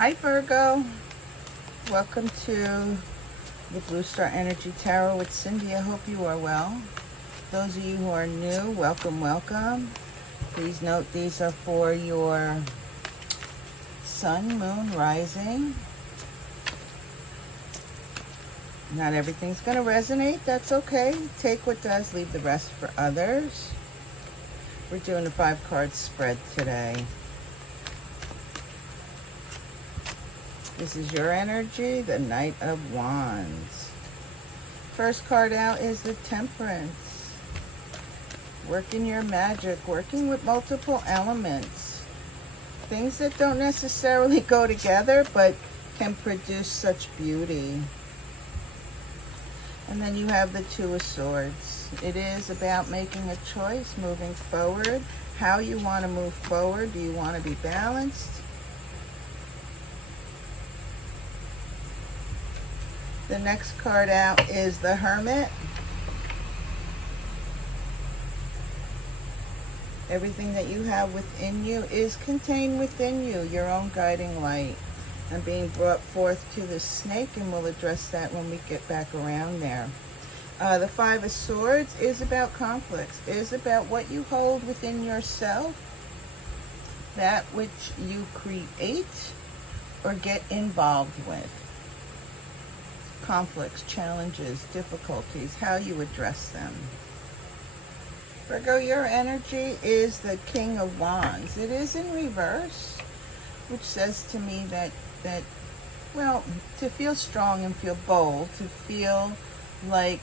Hi Virgo, welcome to the Blue Star Energy Tarot with Cindy. I hope you are well. Those of you who are new, welcome. Please note these are for your sun, moon, rising. Not everything's going to resonate. That's okay. Take what does, leave the rest for others. We're doing a 5-card spread today. This is your energy, the Knight of Wands. First card out is the Temperance. Working your magic, working with multiple elements. Things that don't necessarily go together, but can produce such beauty. And then you have the Two of Swords. It is about making a choice, moving forward. How you want to move forward. Do you want to be balanced? The next card out is the Hermit. Everything that you have within you is contained within you, your own guiding light. And being brought forth to the Snake, and we'll address that when we get back around there. The Five of Swords is about conflicts, is about what you hold within yourself, that which you create or get involved with. Conflicts, challenges, difficulties, how you address them. Virgo, your energy is the King of Wands. It is in reverse, which says to me that well, to feel strong and feel bold, to feel like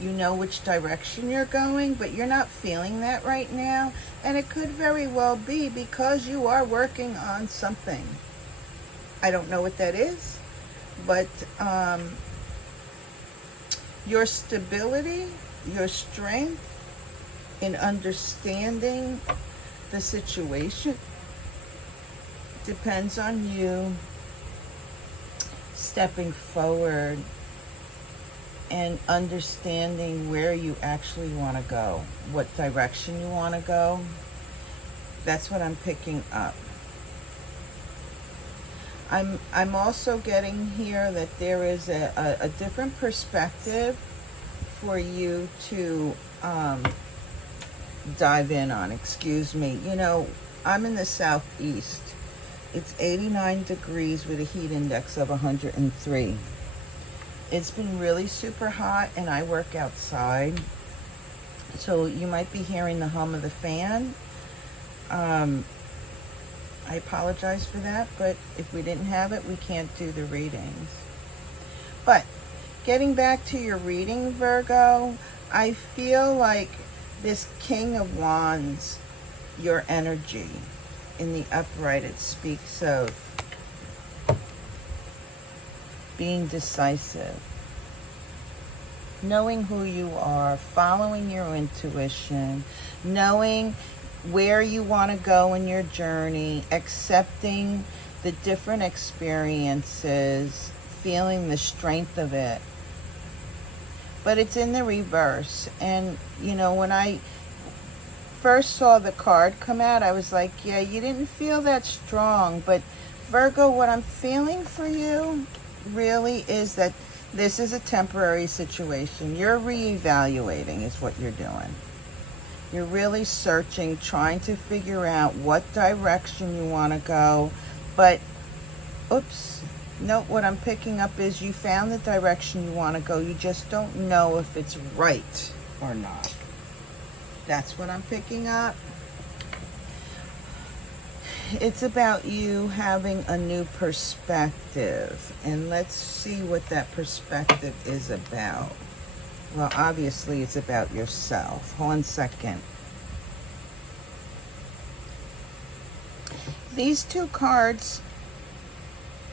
you know which direction you're going, but you're not feeling that right now. And it could very well be because you are working on something. I don't know what that is, but your stability, your strength in understanding the situation depends on you stepping forward and understanding where you actually want to go, what direction you want to go. That's what I'm picking up. I'm also getting here that there is a different perspective for you to dive in on. Excuse me. You know, I'm in the southeast. It's 89 degrees with a heat index of 103. It's been really super hot, and I work outside, so you might be hearing the hum of the fan. I apologize for that, but if we didn't have it, we can't do the readings. But getting back to your reading, Virgo, I feel like this King of Wands, your energy in the upright, it speaks of being decisive, knowing who you are, following your intuition, knowing where you want to go in your journey, accepting the different experiences, feeling the strength of it. But it's in the reverse. And, you know, when I first saw the card come out, I was like, yeah, you didn't feel that strong. But Virgo, what I'm feeling for you really is that this is a temporary situation. You're reevaluating is what you're doing. You're really searching, trying to figure out what direction you want to go. But, oops, no, what I'm picking up is you found the direction you want to go. You just don't know if it's right or not. That's what I'm picking up. It's about you having a new perspective. And let's see what that perspective is about. Well, obviously, it's about yourself. 1 second. These two cards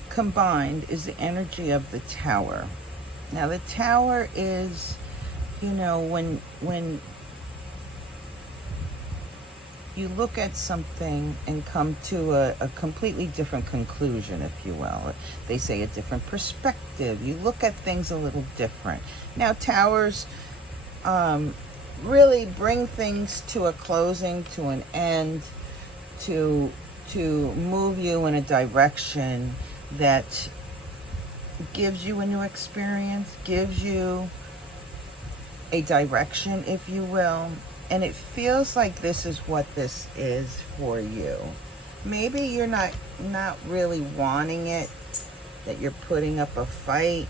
combined is the energy of the Tower. Now, the Tower is, you know, when you look at something and come to a completely different conclusion, if you will. They say a different perspective. You look at things a little different. Now, towers really bring things to a closing, to an end, to to move you in a direction that gives you a new experience, gives you a direction, if you will. And it feels like this is what this is for you. Maybe you're not really wanting it, that you're putting up a fight.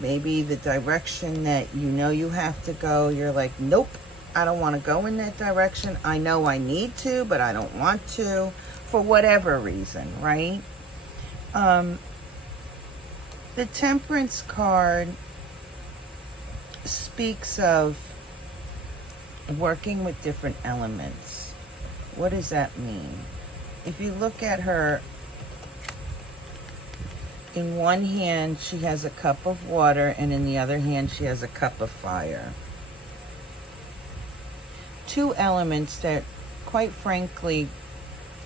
Maybe the direction that you know you have to go, you're like, nope, I don't want to go in that direction. I know I need to, but I don't want to, for whatever reason, right? The Temperance card speaks of working with different elements. What does that mean? If you look at her, in one hand she has a cup of water, and in the other hand she has a cup of fire. Two elements that, quite frankly,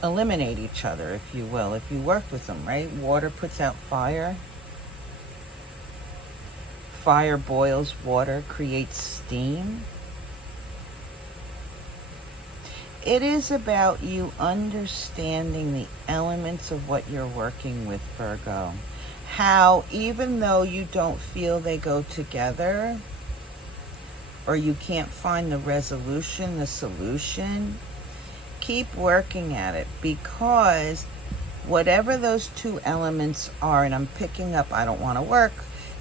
eliminate each other, if you will, if you work with them, right? Water puts out fire. Fire boils water, creates steam. It is about you understanding the elements of what you're working with, Virgo. How, even though you don't feel they go together, or you can't find the resolution, the solution, keep working at it, because whatever those two elements are, and I'm picking up, I don't want to work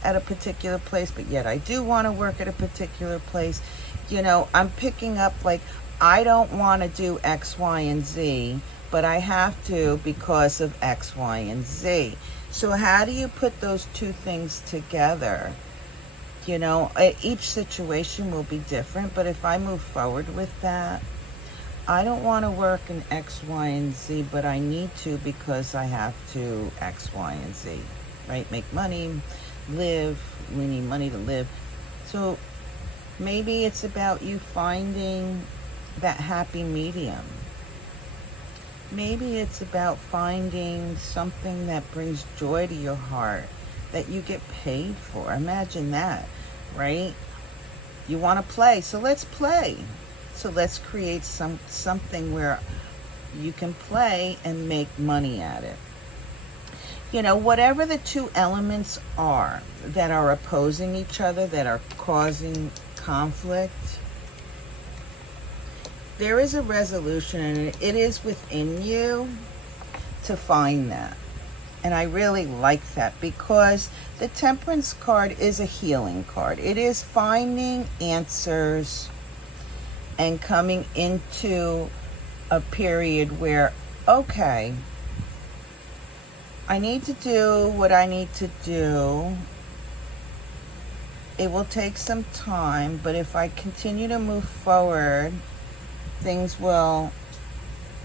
at a particular place, but yet I do want to work at a particular place. You know, I'm picking up, like, I don't want to do X, Y, and Z, but I have to because of X, Y, and Z. So how do you put those two things together? You know, each situation will be different, but if I move forward with that, I don't want to work in X, Y, and Z, but I need to because I have to X, Y, and Z, right? Make money, live, we need money to live. So maybe it's about you finding that happy medium. Maybe it's about finding something that brings joy to your heart, that you get paid for. Imagine that, right? You want to play, so let's play. So let's create something where you can play and make money at it. You know, whatever the two elements are that are opposing each other, that are causing conflict, there is a resolution, and it is within you to find that. And I really like that, because the Temperance card is a healing card. It is finding answers and coming into a period where, okay, I need to do what I need to do. It will take some time, but if I continue to move forward, things will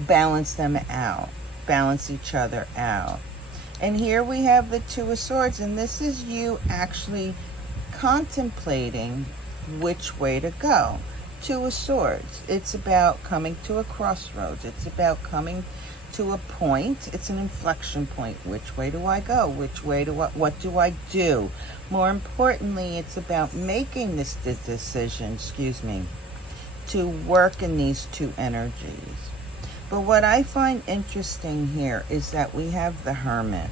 balance each other out. And here we have the Two of Swords, and this is you actually contemplating which way to go. Two of Swords, it's about coming to a crossroads. It's about coming to a point. It's an inflection point. Which way do I go? What do I do? More importantly, it's about making this decision, to work in these two energies. But what I find interesting here is that we have the Hermit.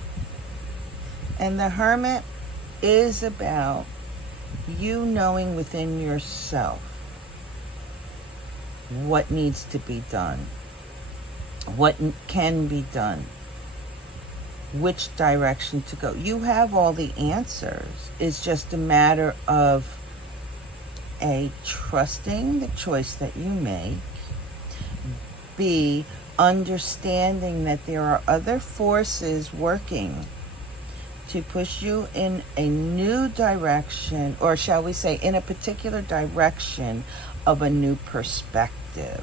And the Hermit is about you knowing within yourself what needs to be done, what can be done, which direction to go. You have all the answers. It's just a matter of A, trusting the choice that you make. B, understanding that there are other forces working to push you in a new direction, or shall we say, in a particular direction of a new perspective.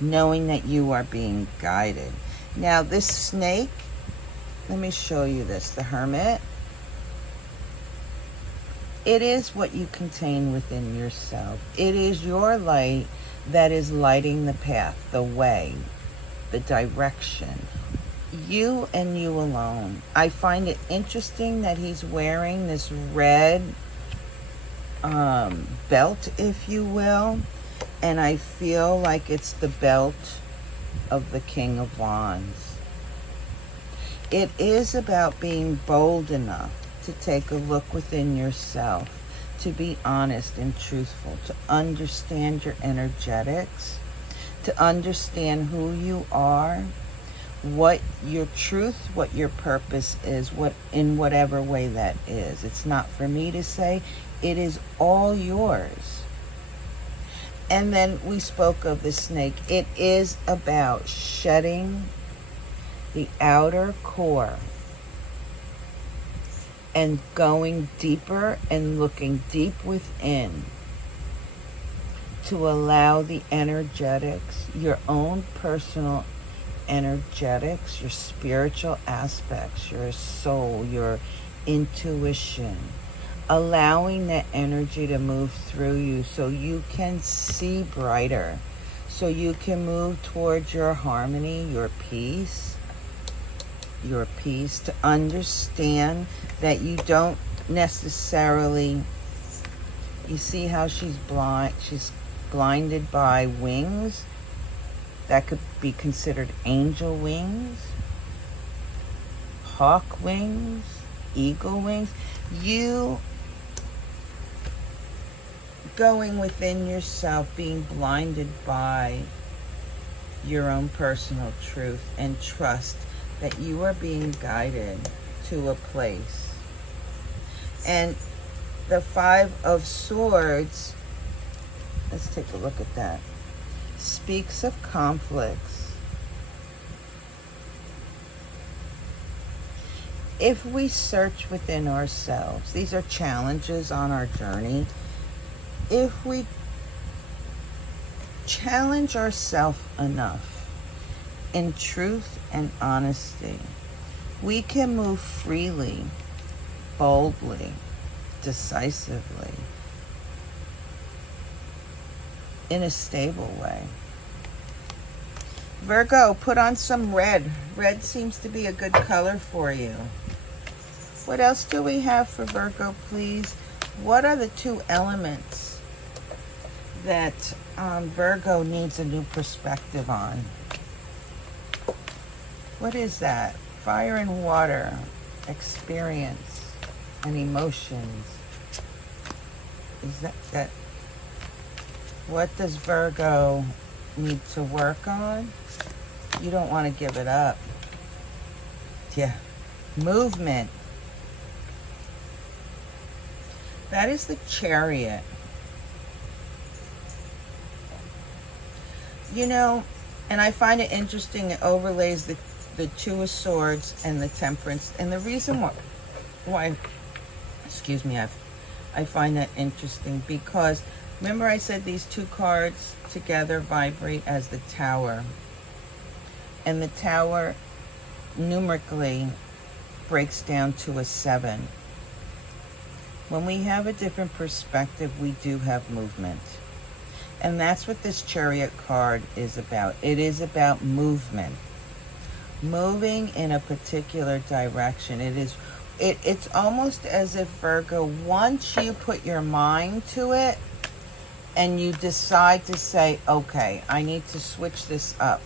Knowing that you are being guided. Now, this snake, let me show you this, the Hermit. It is what you contain within yourself. It is your light that is lighting the path, the way, the direction. You and you alone. I find it interesting that he's wearing this red belt, if you will. And I feel like it's the belt of the King of Wands. It is about being bold enough to take a look within yourself, to be honest and truthful, to understand your energetics, to understand who you are, what your truth, what your purpose is, what in whatever way that is. It's not for me to say, it is all yours. And then we spoke of the snake. It is about shedding the outer core and going deeper and looking deep within to allow the energetics, your own personal energetics, your spiritual aspects, your soul, your intuition, allowing that energy to move through you so you can see brighter, so you can move towards your harmony, your peace, to understand that you don't necessarily, you see how she's blinded by wings that could be considered angel wings, hawk wings, eagle wings. You going within yourself, being blinded by your own personal truth, and trust that you are being guided to a place. And the Five of Swords, let's take a look at that, speaks of conflicts. If we search within ourselves, these are challenges on our journey. If we challenge ourselves enough in truth and honesty, we can move freely, boldly, decisively, in a stable way. Virgo, put on some red. Red seems to be a good color for you. What else do we have for Virgo, please? What are the two elements that Virgo needs a new perspective on? What is that? Fire and water, experience and emotions. Is that what does Virgo need to work on? You don't want to give it up. Yeah. Movement. That is the Chariot. You know, and I find it interesting, it overlays the Two of Swords and the Temperance. And the reason why excuse me, I find that interesting because remember I said these two cards together vibrate as the Tower. And the Tower numerically breaks down to a 7. When we have a different perspective, we do have movement. And that's what this Chariot card is about. It is about movement. Moving in a particular direction. It's almost as if, Virgo, once you put your mind to it and you decide to say, okay, I need to switch this up.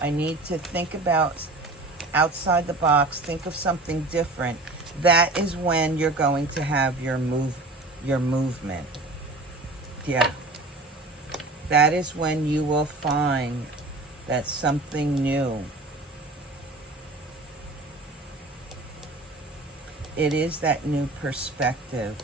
I need to think about outside the box, think of something different. That is when you're going to have your movement. Yeah. That is when you will find that something new. It is that new perspective.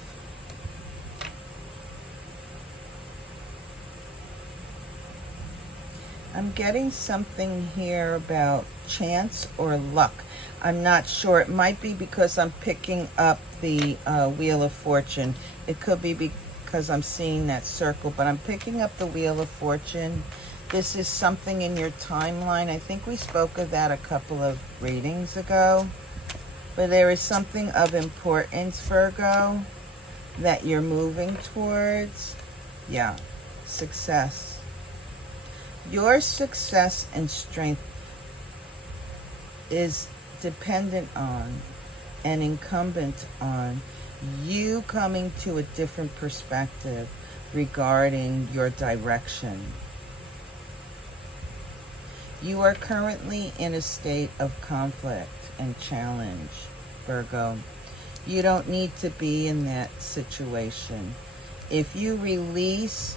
I'm getting something here about chance or luck. I'm not sure. It might be because I'm picking up the Wheel of Fortune. It could be because I'm seeing that circle, but I'm picking up the Wheel of Fortune. This is something in your timeline. I think we spoke of that a couple of readings ago. But there is something of importance, Virgo, that you're moving towards. Yeah, success. Your success and strength is dependent on and incumbent on you coming to a different perspective regarding your direction. You are currently in a state of conflict and challenge, Virgo. You don't need to be in that situation. If you release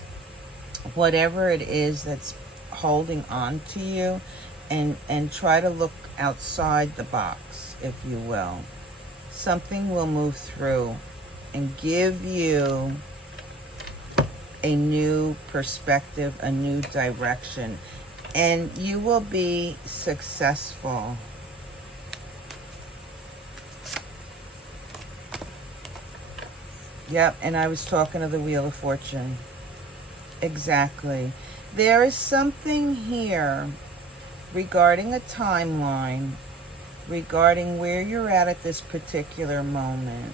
whatever it is that's holding on to you and try to look outside the box, if you will, something will move through and give you a new perspective, a new direction, and you will be successful. Yep, and I was talking of the Wheel of Fortune. Exactly. There is something here regarding a timeline, regarding where you're at this particular moment.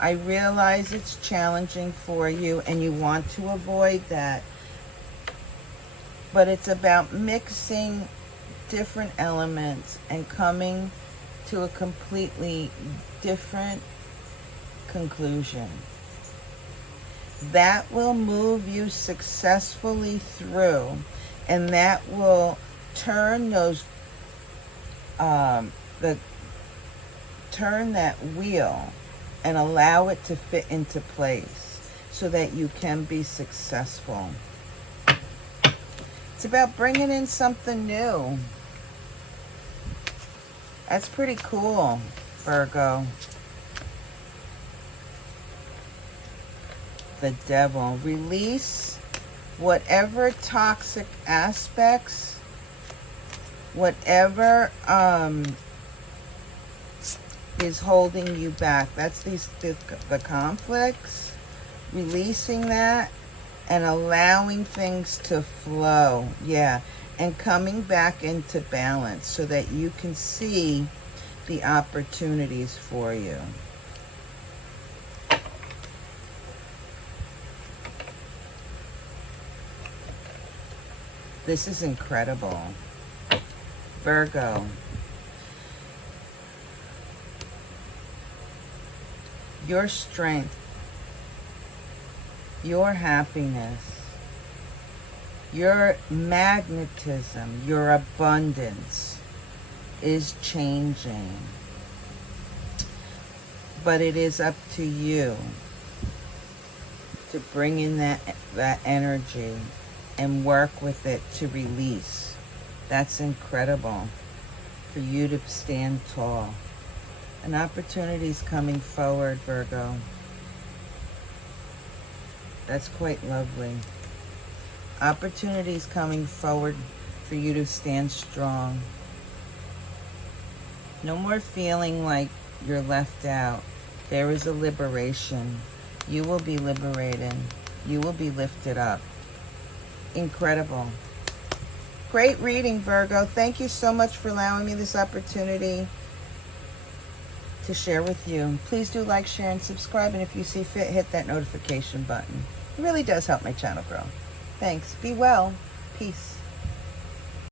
I realize it's challenging for you and you want to avoid that. But it's about mixing different elements and coming to a completely different conclusion. That will move you successfully through, and that will turn those turn that wheel and allow it to fit into place so that you can be successful. It's about bringing in something new. That's pretty cool, Virgo. The Devil. Release whatever toxic aspects, whatever is holding you back. That's the conflicts. Releasing that and allowing things to flow. Yeah. And coming back into balance so that you can see the opportunities for you. This is incredible. Virgo. Your strength, your happiness, your magnetism, your abundance is changing. But it is up to you to bring in that energy and work with it to release. That's incredible for you to stand tall. An opportunity is coming forward, Virgo. That's quite lovely. Opportunities coming forward for you to stand strong. No more feeling like you're left out. There is a liberation. You will be liberated. You will be lifted up. Incredible. Great reading, Virgo. Thank you so much for allowing me this opportunity to share with you. Please do like, share, and subscribe. And if you see fit, hit that notification button. It really does help my channel grow. Thanks. Be well. Peace.